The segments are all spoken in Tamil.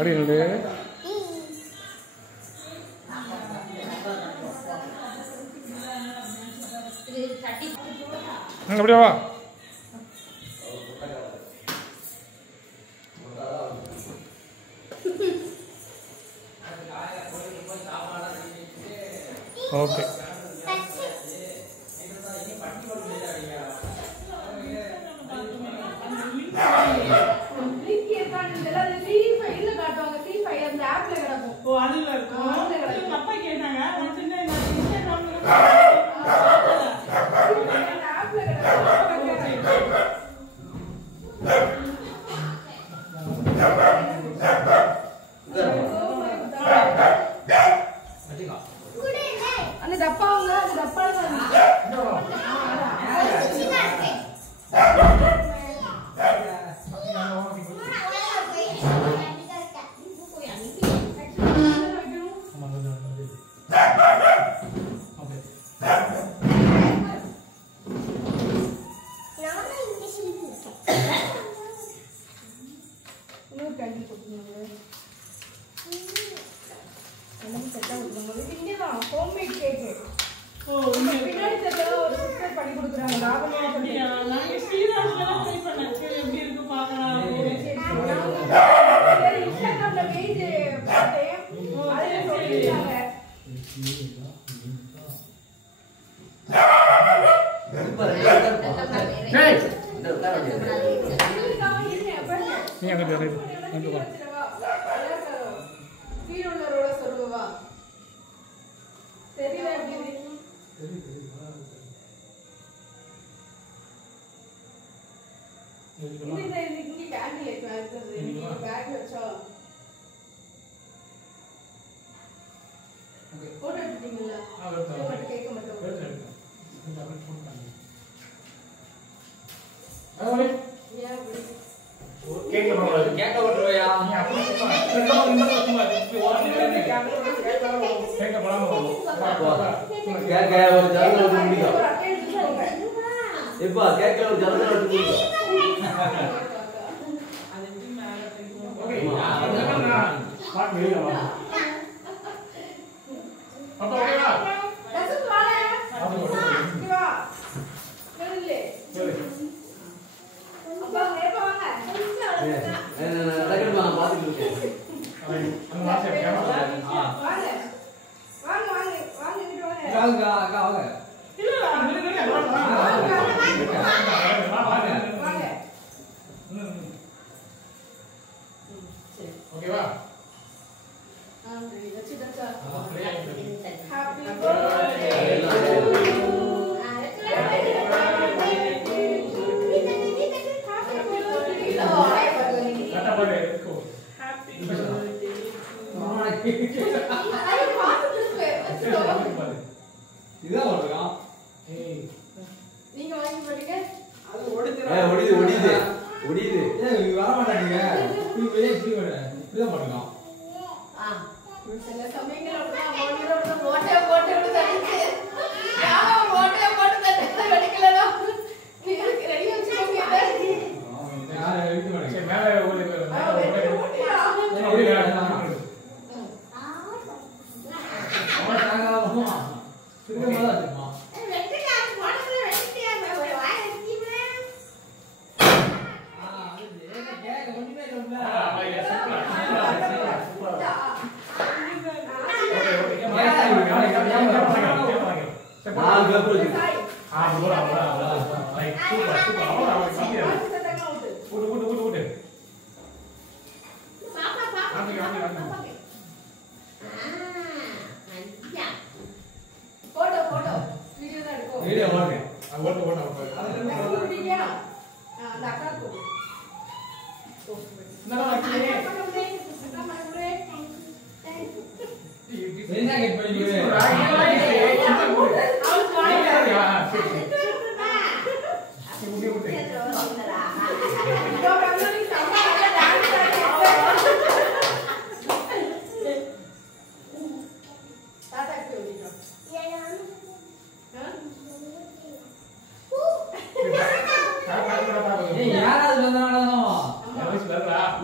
அப்படி என்னது அப்படியே வா. ஓகே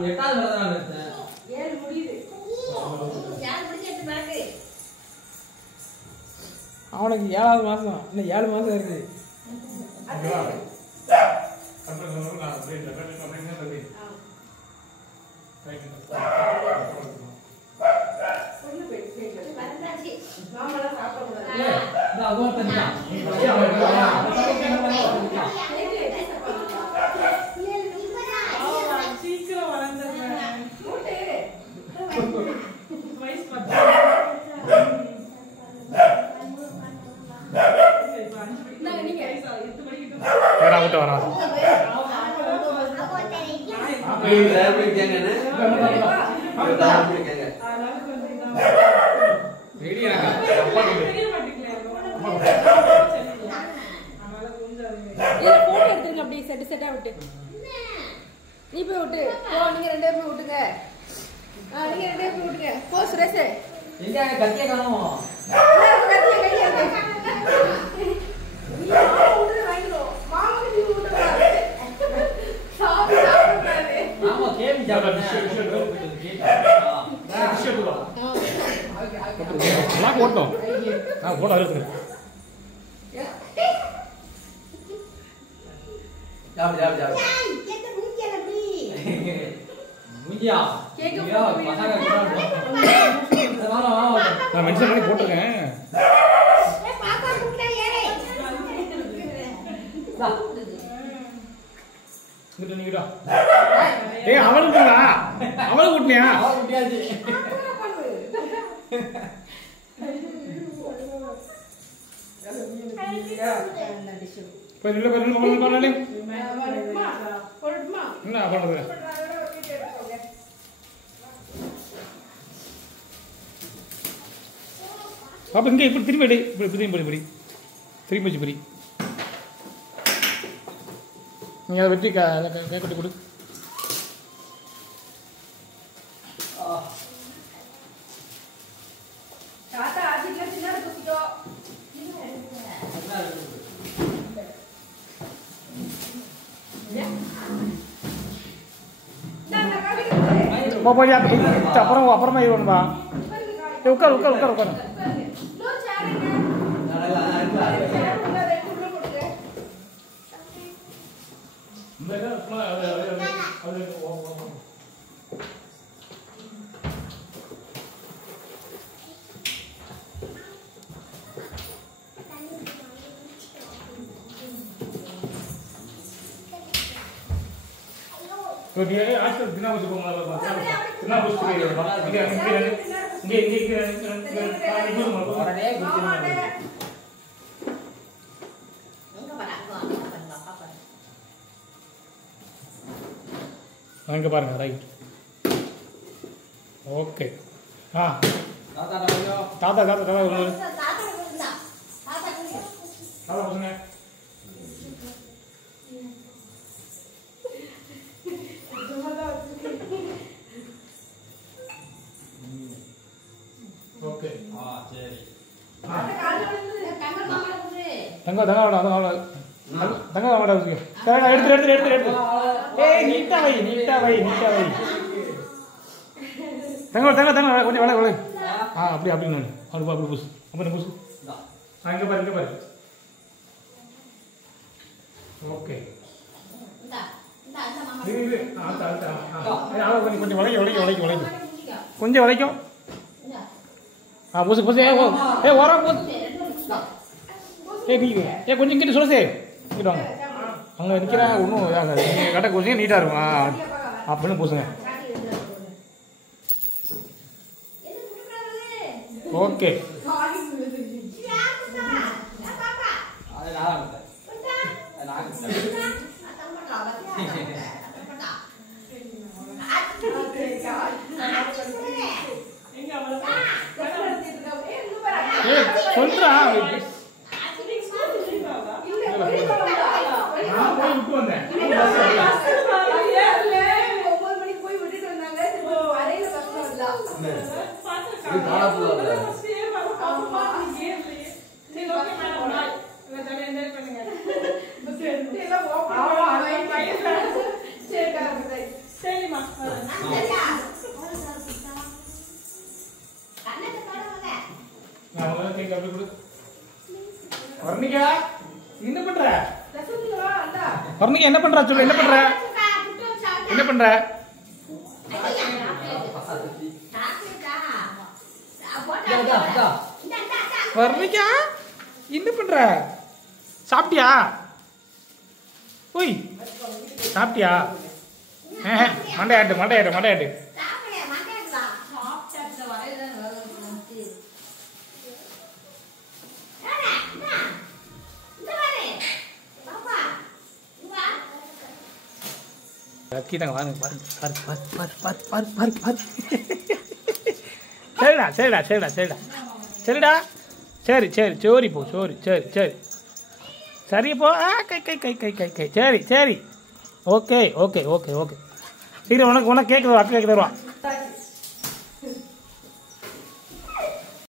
எட்டாவது அவனுக்கு 7வது மாசம் இன்னும் 7 மாசம் இருக்கு. சீக்கிரம் வளர்ந்துருக்கேன். அப்படி செட்டு செட்டா விட்டு நீ போய் விட்டு போ. நீங்க 2 பேரும் விட்டுங்க. நீங்க 2 பேரும் விட்டுங்க. போ சுரேஷ். எங்க கத்திய காணோம். கத்திய கையில இருக்கு. நீ விட்டு வாங்கிரோ. மாமாக்கு நீ விட்டுறாரு. சாப்பிடாதே. ஆமா கேம் ஜாபன. நான் போட்டோம். நான் போட இருக்கு. ஜாப். கேக்க முடியல அப்படி. முஞ்சியா. கேக்க பசங்க நான் மென்ஷன் பண்ணி போட்டுருக்கேன். பாப்பா குட்டா ஏறே. இங்க நிக்கிறா. ஏய் அவளுக்குடா. அவளு குட்டியா? அவ குட்டியாச்சு. போய் நில்லு போடலே. போடுமா? என்ன பண்றது? அப்ப இங்க இப்படி திரும்பி எடு. இப்படி திரும்பி வச்சு பிடி. நீ அதை வெட்டி கை கட்டி கொடு. தாத்தா ஆதில சின்ன குத்திட்டோ. போய் அப்புறமா இருவா. உட்காரு. तो dia asal dina masuk ke malam apa? Dina masuk ke malam. Ini. Ibu malam. Orangnya gitu. அங்க பாருங்க ரைட். ஓகே. தாத்தா நம்ம தாத்தா தாத்தா பசங்க. ஓகே. சரி. தங்க எடுத்து. ஏய் நீட்டா வை. தங்க கொஞ்சம் வளை. அப்படி நான். அப்படி புஷ். அப்படி புஷ். அங்க பாரு. ஓகே. இது கொஞ்சம் வளைக்கும். கொஞ்சம் வளைக்கும். புஷ். ஓரம் புஷ். கொஞ்சம் இங்கிட்டு சொல்லு. இங்கிட்டு வாங்க. அங்கே நிற்கிறேன் ஒன்றும் இதாகாது. நீங்கள் கட்ட பூசுங்க நீட்டாக இருக்கும். அப்படின்னு பூசுங்க. ஓகே. சொல்றா சரி ஓகே மேடம் பாய். எல்லாரும் என்ஜாய் பண்ணுங்க. வர்ணிகா என்ன பண்ற ரசத்துக்கு வா அண்டா வர்ணிகா என்ன பண்ற சொல்லு என்ன பண்ற என்ன பண்ற வர்ணிகா என்ன பண்ற சாப்பிட்டியா ஓய் சாப்பிட்டியா மண்டையாட்டு கீதாங்க வாங்க பாருங்க சரிடா சரி போ சரி சரி போ கை சரி ஓகே சரி உனக்கு கேட்குது அக்கா கேட்க தருவான்